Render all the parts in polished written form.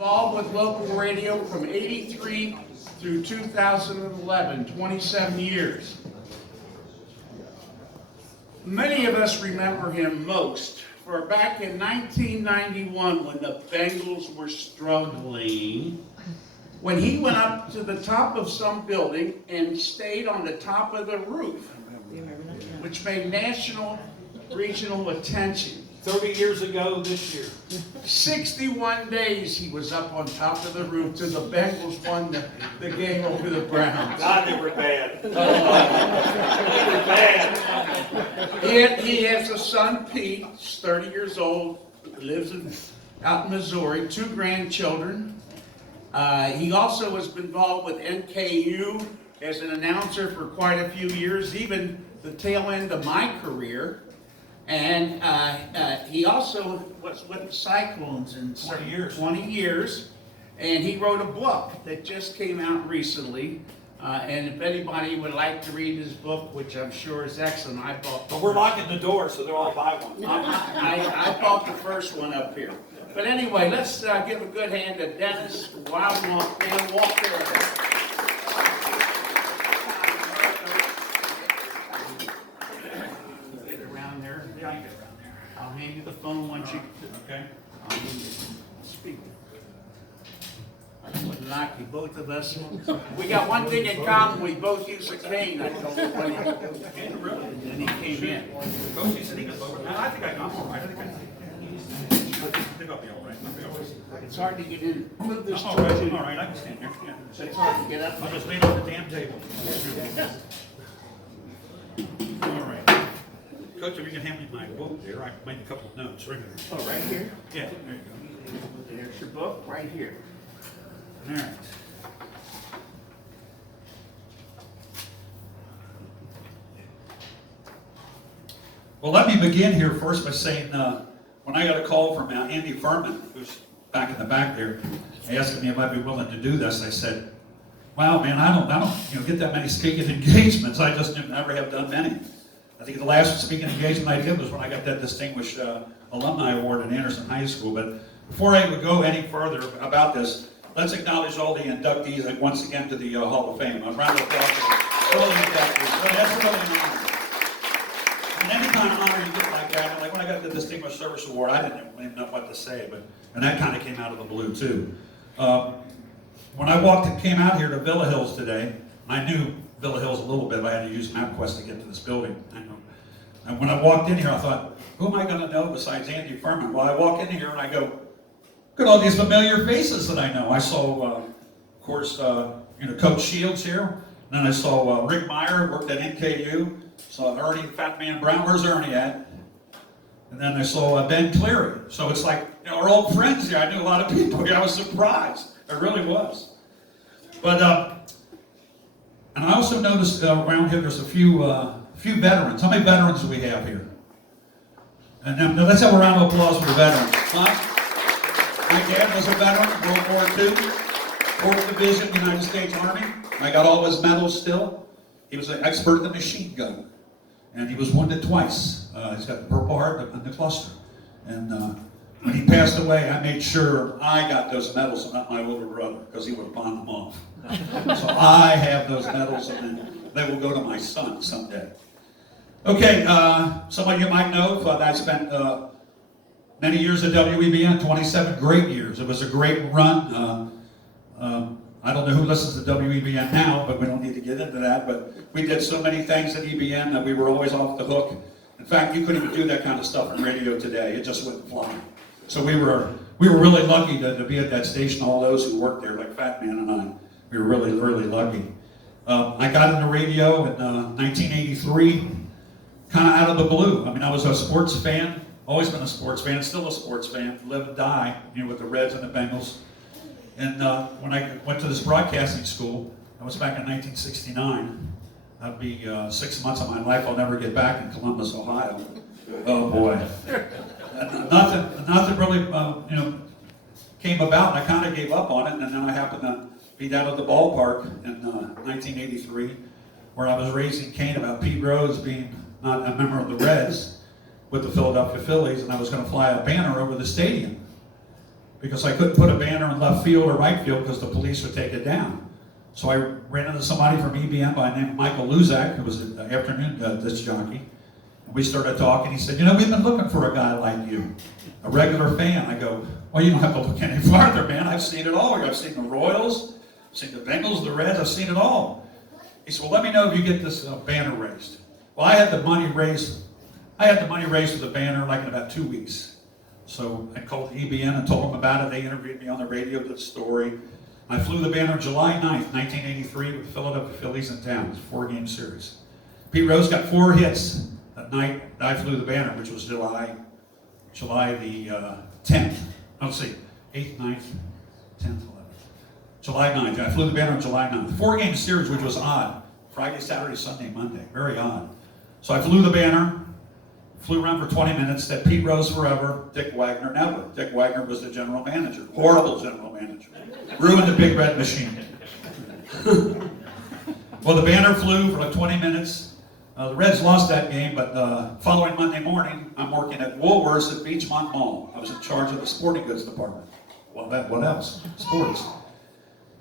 Involved with local radio from '83 through 2011, 27 years. Many of us remember him most for back in 1991 when the Bengals were struggling, when he went up to the top of some building and stayed on the top of the roof, which made national, regional attention. 30 years ago this year. 61 days he was up on top of the roof till the Bengals won the game over the Browns. God, they were bad. They were bad. He has a son, Pete, he's 30 years old, lives out in Missouri, 2 grandchildren. He also was involved with NKU as an announcer for quite a few years, even the tail end of my career. And he also was with the Cyclones in 20 years. And he wrote a book that just came out recently. And if anybody would like to read his book, which I'm sure is excellent, I bought. But we're locking the door, so they'll all buy one. I bought the first one up here. But anyway, let's give a good hand to Dennis Wildwalk and walk there. I'll hand you the phone once you, okay? I'll hand you the speaker. I wouldn't knock you, both of us. We got one thing in common, we both use a cane, I told him when he came in. Both you said he goes over. I think I'm all right. I think I'll be all right. It's hard to get in. Move this All towards you. right, I can stand here. Yeah. It's hard to get up. I'll just lean on the damn table. All right. Coach, if you can hand me my book there, I made a couple of notes right here. Oh, right here? Yeah, there you go. There's your book, right here. All right. Well, let me begin here first by saying, when I got a call from Andy Furman, who's back in the back there, asking me if I'd be willing to do this, I said, "Wow, man, I don't, get that many speaking engagements. I just never have done many." I think the last speaking engagement I did was when I got that distinguished alumni award at Anderson High School. But before I would go any further about this, let's acknowledge all the inductees once again to the Hall of Fame. A round of applause for all the inductees. Well, that's really an honor. And any kind of honor you get like that, like when I got the Distinguished Service Award, I didn't even know what to say, and that kind of came out of the blue too. When I came out here to Villa Hills today, I knew Villa Hills a little bit. I had to use MapQuest to get to this building. And when I walked in here, I thought, who am I going to know besides Andy Furman? Well, I walk in here and I go, look at all these familiar faces that I know. I saw, of course, Coach Shields here. And then I saw Rick Meyer, worked at NKU. Saw Ernie, Fat Man Brown. Where's Ernie at? And then I saw Ben Cleary. So it's like, we're old friends here. I knew a lot of people here. I was surprised. I really was. But, and I also noticed around here there's a few veterans. How many veterans do we have here? And then, let's have a round of applause for the veterans. Huh? My dad was a veteran, World War II, 4th Division, United States Army. I got all his medals still. He was an expert in the machine gun. And he was wounded twice. He's got the Purple Heart and the cluster. And when he passed away, I made sure I got those medals and not my older brother, because he would have pawned them off. So I have those medals, and then they will go to my son someday. Okay, some of you might know that I spent many years at WEBN, 27 great years. It was a great run. I don't know who listens to WEBN now, but we don't need to get into that. But we did so many things at EBN that we were always off the hook. In fact, you couldn't even do that kind of stuff in radio today. It just wouldn't fly. So we were really lucky to be at that station. All those who worked there, like Fat Man and I, we were really, really lucky. I got into radio in 1983, kind of out of the blue. I mean, I was a sports fan, always been a sports fan, still a sports fan, live and die, with the Reds and the Bengals. And when I went to this broadcasting school, I was back in 1969. That'd be 6 months of my life I'll never get back in Columbus, Ohio. Oh boy. Nothing really, came about, and I kind of gave up on it, and then I happened to be down at the ballpark in 1983, where I was raising Cain about Pete Rose being not a member of the Reds with the Philadelphia Phillies, and I was going to fly a banner over the stadium. because I couldn't put a banner in left field or right field because the police would take it down. So I ran into somebody from EBM by the name of Michael Luzak, who was an afternoon disc jockey. And we started talking. He said, you know, we've been looking for a guy like you, a regular fan. I go, well, you don't have to look any farther, man. I've seen it all. I've seen the Royals, I've seen the Bengals, the Reds. I've seen it all. He said, well, let me know if you get this banner raised. Well, I had the money raised for the banner like in about 2 weeks. So I called the EBN and told them about it. They interviewed me on the radio, did the story. I flew the banner July 9th, 1983 with the Philadelphia Phillies in town. It was a 4-game series. Pete Rose got 4 hits that night I flew the banner, which was July the 10th. Let's see, 8th, 9th, 10th, 11th. July 9th. I flew the banner on July 9th. 4-game series, which was odd. Friday, Saturday, Sunday, Monday. Very odd. So I flew the banner, flew around for 20 minutes, said Pete Rose forever, Dick Wagner never. Dick Wagner was the general manager. Horrible general manager. Ruined the Big Red Machine. Well, the banner flew for like 20 minutes. The Reds lost that game, but following Monday morning, I'm working at Woolworths at Beachmont Mall. I was in charge of the sporting goods department. Well, what else? Sports.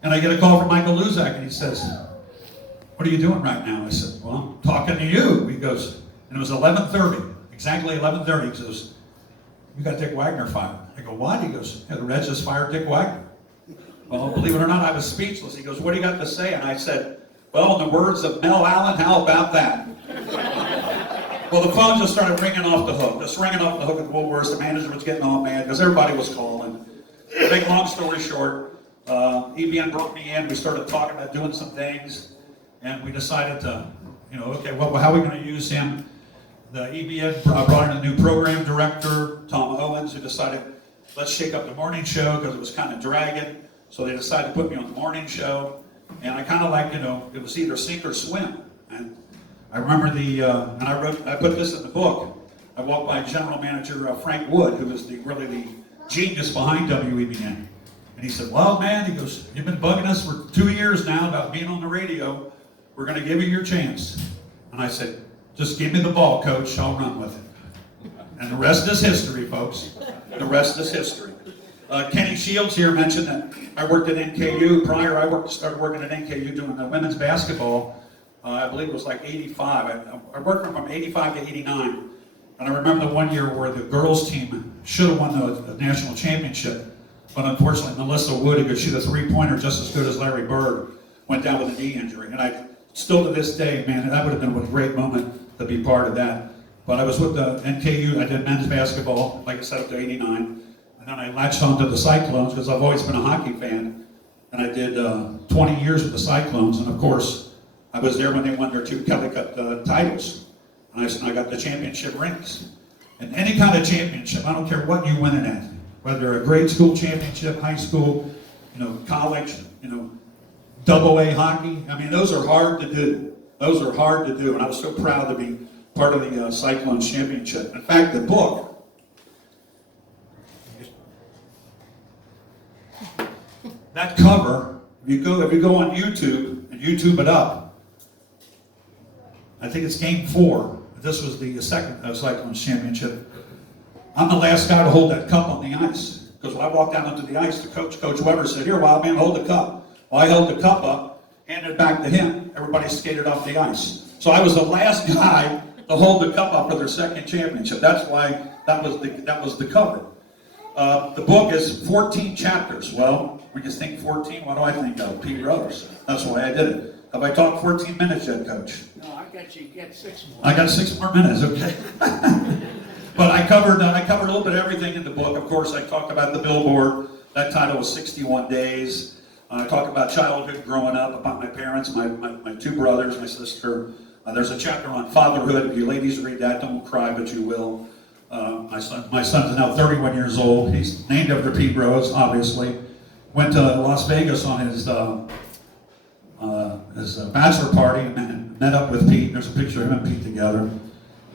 And I get a call from Michael Luzak, and he says, what are you doing right now? I said, well, I'm talking to you. He goes, and it was 11:30, exactly 11:30. He goes, you got Dick Wagner fired. I go, what? He goes, yeah, the Reds just fired Dick Wagner. Well, believe it or not, I was speechless. He goes, what do you got to say? And I said, well, in the words of Mel Allen, how about that? Well, the phone just started ringing off the hook. Just ringing off the hook at Woolworths. The manager was getting all mad because everybody was calling. Make long story short, EBN brought me in. We started talking about doing some things. And we decided to, okay, well, how are we going to use him? The EBN brought in a new program director, Tom Owens, who decided, let's shake up the morning show because it was kind of dragging. So they decided to put me on the morning show. And I kind of like, it was either sink or swim. And I remember and I put this in the book. I walked by General Manager Frank Wood, who was really the genius behind WEBN. And he said, well, man, he goes, you've been bugging us for 2 years now about being on the radio. We're going to give you your chance. And I said, just give me the ball, coach. I'll run with it. And the rest is history, folks. The rest is history. Kenny Shields here mentioned that I worked at NKU. Prior, I started working at NKU doing the women's basketball. I believe it was like 85. I worked from 85 to 89. And I remember the one year where the girls team should have won the national championship. But unfortunately, Melissa Wood, who could shoot a three-pointer just as good as Larry Bird, went down with a knee injury. And I still to this day, man, that would have been a great moment to be part of that. But I was with the NKU. I did men's basketball, like I said, up to 89. And then I latched onto the Cyclones because I've always been a hockey fan. And I did 20 years with the Cyclones. And of course, I was there when they won their 2 Kelly Cup titles. And I got the championship rings. And any kind of championship, I don't care what you win it at, whether a grade school championship, high school, college, AA hockey. I mean, those are hard to do. Those are hard to do. And I was so proud to be part of the Cyclones championship. In fact, the book, that cover, if you go on YouTube and YouTube it up, I think it's game 4. This was the second Cyclones championship. I'm the last guy to hold that cup on the ice. Because when I walked down onto the ice, Coach Weber said, here, wild man, hold the cup. Well, I held the cup up, handed it back to him. Everybody skated off the ice. So I was the last guy to hold the cup up for their second championship. That's why that was the cover. The book is 14 chapters. Well, when you think 14, what do I think of? Pete Rose. That's why I did it. Have I talked 14 minutes yet, Coach? No, I got you. You got 6 more. I got 6 more minutes, okay. But I covered a little bit of everything in the book. Of course, I talked about the billboard. That title was 61 Days. I talked about childhood, growing up, about my parents, my 2 brothers, my sister. There's a chapter on fatherhood. If you ladies read that, don't cry, but you will. My son's now 31 years old. He's named after Pete Rose, obviously. Went to Las Vegas on his bachelor party and met up with Pete. There's a picture of him and Pete together.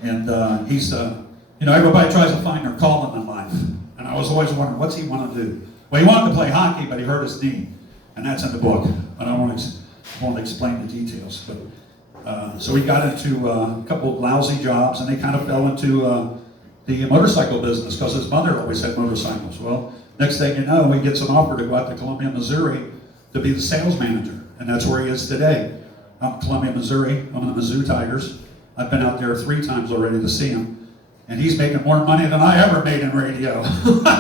And he's, everybody tries to find their calling in life. And I was always wondering, what's he want to do? Well, he wanted to play hockey, but he hurt his knee. And that's in the book. I don't want to explain the details. But so he got into a couple of lousy jobs, and they kind of fell into the motorcycle business because his mother always had motorcycles. Well, Next thing you know, he gets an offer to go out to Columbia, Missouri to be the sales manager. And that's where he is today. Out in Columbia, Missouri, on the Mizzou Tigers. I've been out there 3 times already to see him. And he's making more money than I ever made in radio.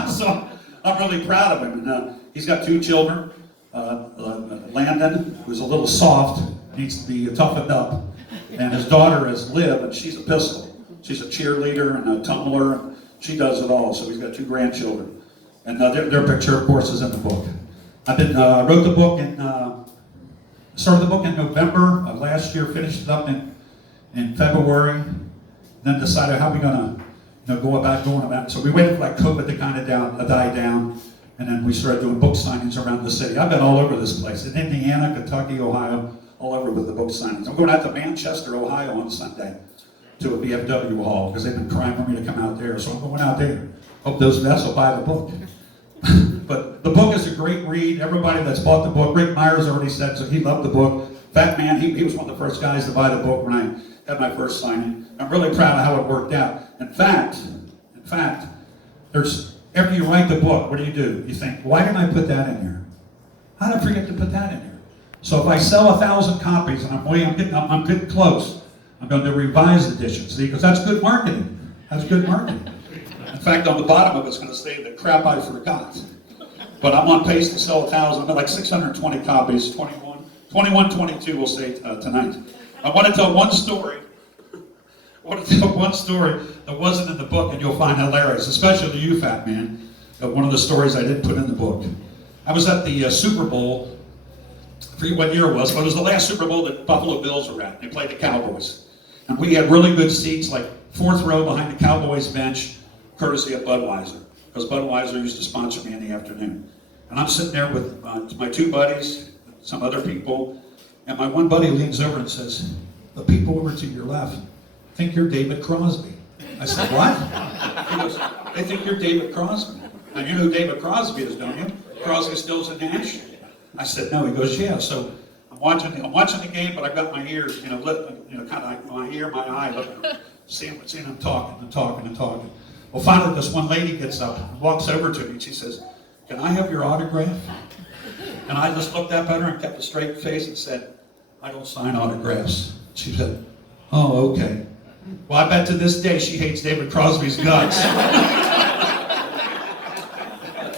So I'm really proud of him. And he's got 2 children. Landon, who's a little soft, needs to be toughened up. And his daughter is Liv, and she's a pistol. She's a cheerleader and a tumbler, and she does it all. So he's got 2 grandchildren. And their picture, of course, is in the book. I've been wrote the book started the book in November of last year, finished it up in February, then decided how we're going to go about going about it. So we waited for like COVID to kind of die down, and then we started doing book signings around the city. I've been all over this place, in Indiana, Kentucky, Ohio, all over with the book signings. I'm going out to Manchester, Ohio on Sunday to a VFW hall because they've been crying for me to come out there. So I'm going out there. Hope those vets will buy the book. But the book is a great read. Everybody that's bought the book, Rick Myers already said so. He loved the book. Fat Man, he was one of the first guys to buy the book when I had my first signing. I'm really proud of how it worked out. In fact, there's after you write the book, what do? You think, why didn't I put that in here? How did I forget to put that in here? So if I sell 1,000 copies and I'm getting close, I'm going to do revised editions. See, because that's good marketing. That's good marketing. In fact, on the bottom of it's going to say the crap I forgot. But I'm on pace to sell 1,000. I'm at like 620 copies, 22 we'll say tonight. I want to tell one story. That wasn't in the book and you'll find hilarious, especially you, Fat Man. One of the stories I didn't put in the book. I was at the Super Bowl, I forget what year it was, but it was the last Super Bowl that Buffalo Bills were at. They played the Cowboys. And we had really good seats, like 4th row behind the Cowboys bench, courtesy of Budweiser, because Budweiser used to sponsor me in the afternoon. And I'm sitting there with my 2 buddies, some other people, and my one buddy leans over and says, the people over to your left think you're David Crosby. I said, what? He goes, they think you're David Crosby. Now you know who David Crosby is, don't you? Crosby, Stills, and Nash. I said, no. He goes, yeah. So I'm watching the game, but I've got my ears, kind of like my ear, my eye, looking, seeing him talking. Well, finally, this one lady gets up, walks over to me, and she says, can I have your autograph? And I just looked up at her and kept a straight face and said, I don't sign autographs. She said, oh, okay. Well, I bet to this day she hates David Crosby's guts.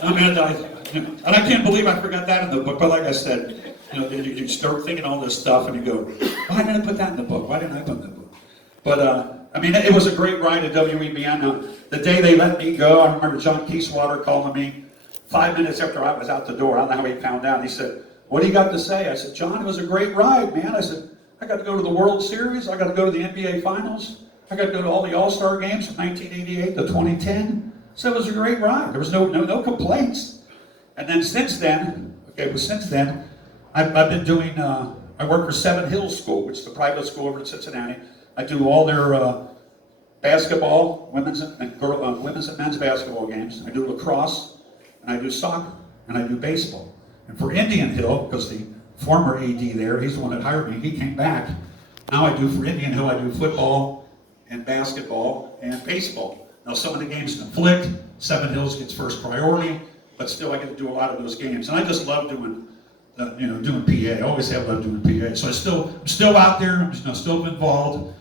And I can't believe I forgot that in the book. But like I said, you start thinking all this stuff and you go, why didn't I put that in the book? Why didn't I put it in the book? But, it was a great ride at WEBN. The day they let me go, I remember John Keeswater calling me 5 minutes after I was out the door. I don't know how he found out. He said, what do you got to say? I said, John, it was a great ride, man. I said, I got to go to the World Series. I got to go to the NBA Finals. I got to go to all the All-Star games from 1988 to 2010. So it was a great ride. There was no complaints. And then since then, I've been doing, I work for Seven Hills School, which is a private school over in Cincinnati. I do all their basketball, women's and men's basketball games. I do lacrosse, and I do soccer, and I do baseball. And for Indian Hill, because the former AD there, he's the one that hired me, he came back. Now I do for Indian Hill, I do football and basketball and baseball. Now some of the games conflict. Seven Hills gets first priority, but still I get to do a lot of those games. And I just love doing PA. I always have loved doing PA. So I'm still out there. I'm still involved.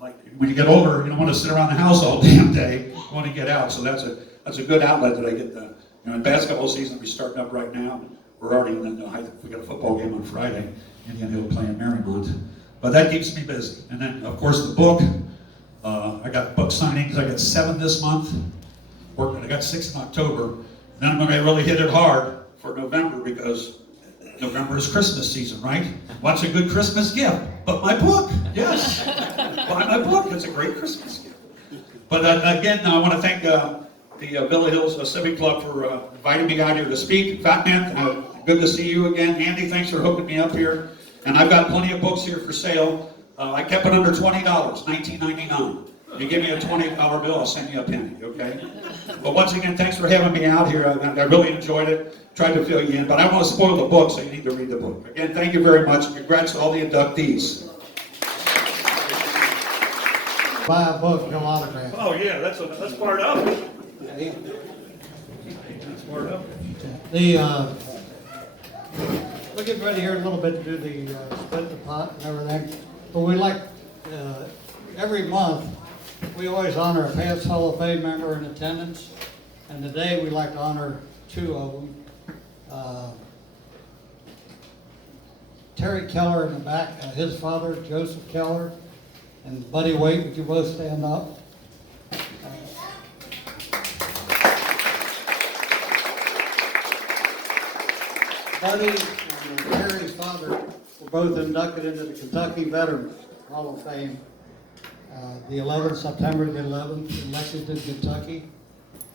Like when you get older, you don't want to sit around the house all damn day. You want to get out. So that's a good outlet that I get. In basketball season, we're starting up right now. We're already in we got a football game on Friday. Indian Hill playing Marymount. But that keeps me busy. And then, of course, the book. I got book signings. I got 7 this month. I got 6 in October. Then I'm going to really hit it hard for November because November is Christmas season, right? What's a good Christmas gift? But my book. Yes. Buy my book. It's a great Christmas gift. But again, I want to thank the Villa Hills Civic Club for inviting me out here to speak. Fat Man, good to see you again. Andy, thanks for hooking me up here. And I've got plenty of books here for sale. I kept it under $20, $19.99. You give me a $20 bill, I'll send you a penny, okay? But once again, thanks for having me out here. I really enjoyed it. Tried to fill you in, but I don't want to spoil the book, so you need to read the book. Again, thank you very much. Congrats to all the inductees. Buy a book, no autograph. Oh yeah, that's part of it. We're getting ready here in a little bit to do the split the pot and everything, but we like, every month, we always honor a past Hall of Fame member in attendance, and today we like to honor two of them. Terry Keller in the back, his father, Joseph Keller, and Buddy Waite, would you both stand up? Buddy and Terry's father were both inducted into the Kentucky Veterans Hall of Fame. The 11th, September the 11th, in Lexington, Kentucky.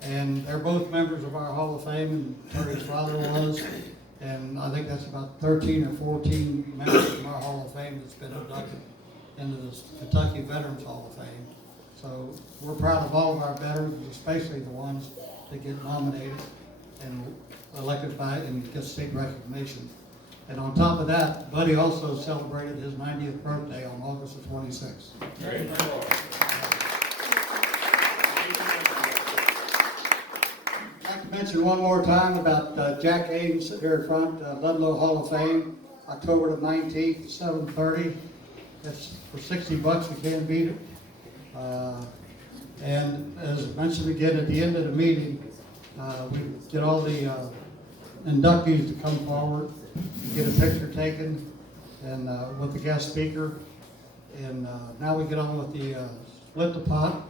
And they're both members of our Hall of Fame, and Terry's father was. And I think that's about 13 or 14 members of our Hall of Fame that's been inducted into the Kentucky Veterans Hall of Fame. So we're proud of all of our veterans, especially the ones that get nominated and elected by and get state recognition. And on top of that, Buddy also celebrated his 90th birthday on August the 26th. Great. I'd like to mention one more time about Jack Ames here in front, Ludlow Hall of Fame, October the 19th, 7:30. That's for $60, you can't beat it. And as mentioned again at the end of the meeting, we get all the inductees to come forward, get a picture taken, and with the guest speaker. And now we get on with the split the pot.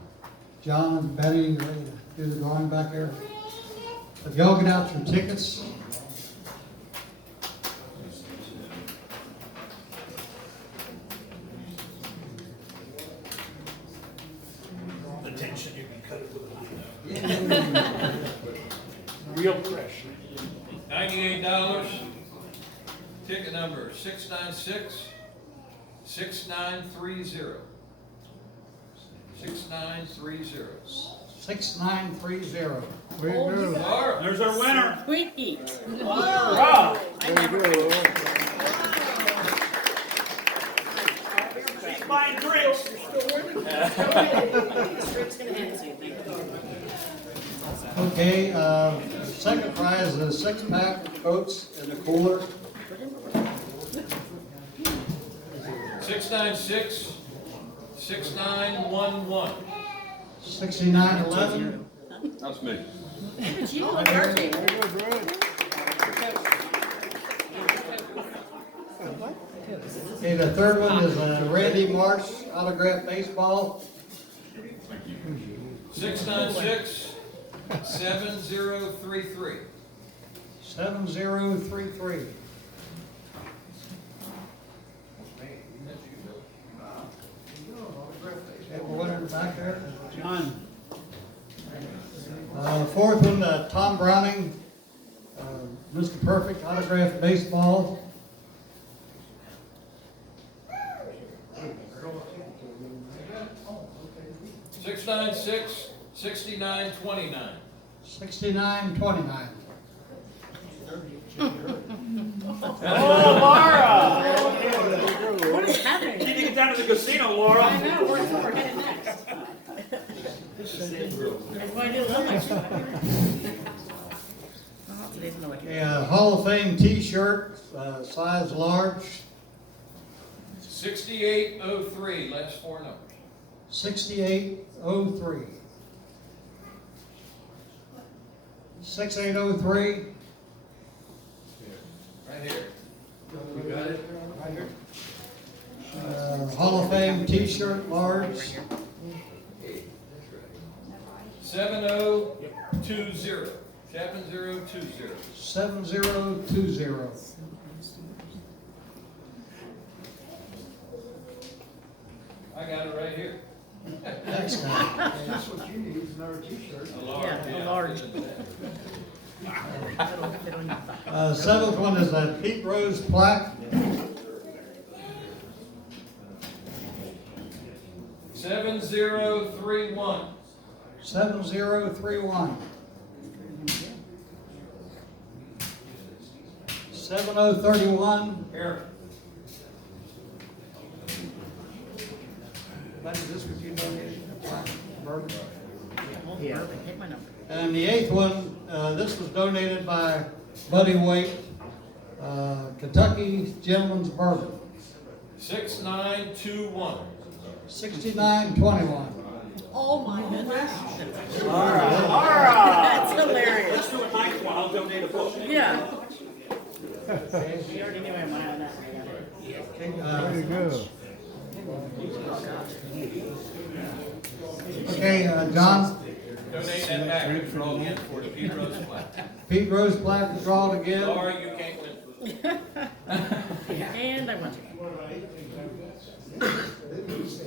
John and Benny, you ready to do the drawing back there? If y'all get out your tickets. The tension, you can cut it with a knife. Real fresh. $98. Ticket number 696-6930. 6930. 6930. Laura. There's our winner. Squeaky. Wow. He's buying drinks. Okay, second prize is a 6-pack of Cokes in the cooler. 696-6911. 6911. That's me. But you know, birthday. Okay, the third one is a Randy Marsh autographed baseball. 696-7033. 7033. Okay, we'll winner in the back there. John. Fourth one, Tom Browning, Mr. Perfect autographed baseball. 696-6929. 6929. Oh, Laura. What is happening? You need to get down to the casino, Laura. I know, where's we're headed next? That's why I do love my stuff. Oh, today's no way. Okay, Hall of Fame T-shirt, size large, 6803, last four numbers. 6803. 6803. Right here. You got it? Right here. Hall of Fame T-shirt, large, 7020. 7020. 7020. I got it right here. Thanks, guy. That's what you need, is another T-shirt. A large. Yeah, a large. Seventh one is a Pete Rose plaque, 7031. 7031. 7031. Here. Buddy, is this what you donated? A plaque, bourbon? Yeah. Hit my number. And the eighth one This was donated by Buddy Waite, Kentucky Gentleman's Bourbon, 6921. 6921. Oh, my goodness. All right. That's hilarious. Let's do a nice one, I'll donate a book. Yeah. We already knew him on that. There you go. Okay, John, Donate that back and draw again for the Pete Rose plaque. Pete Rose plaque drawn again. Sorry, you can't win. And I went.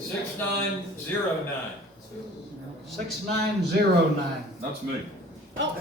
6909. 6909. That's me. Oh.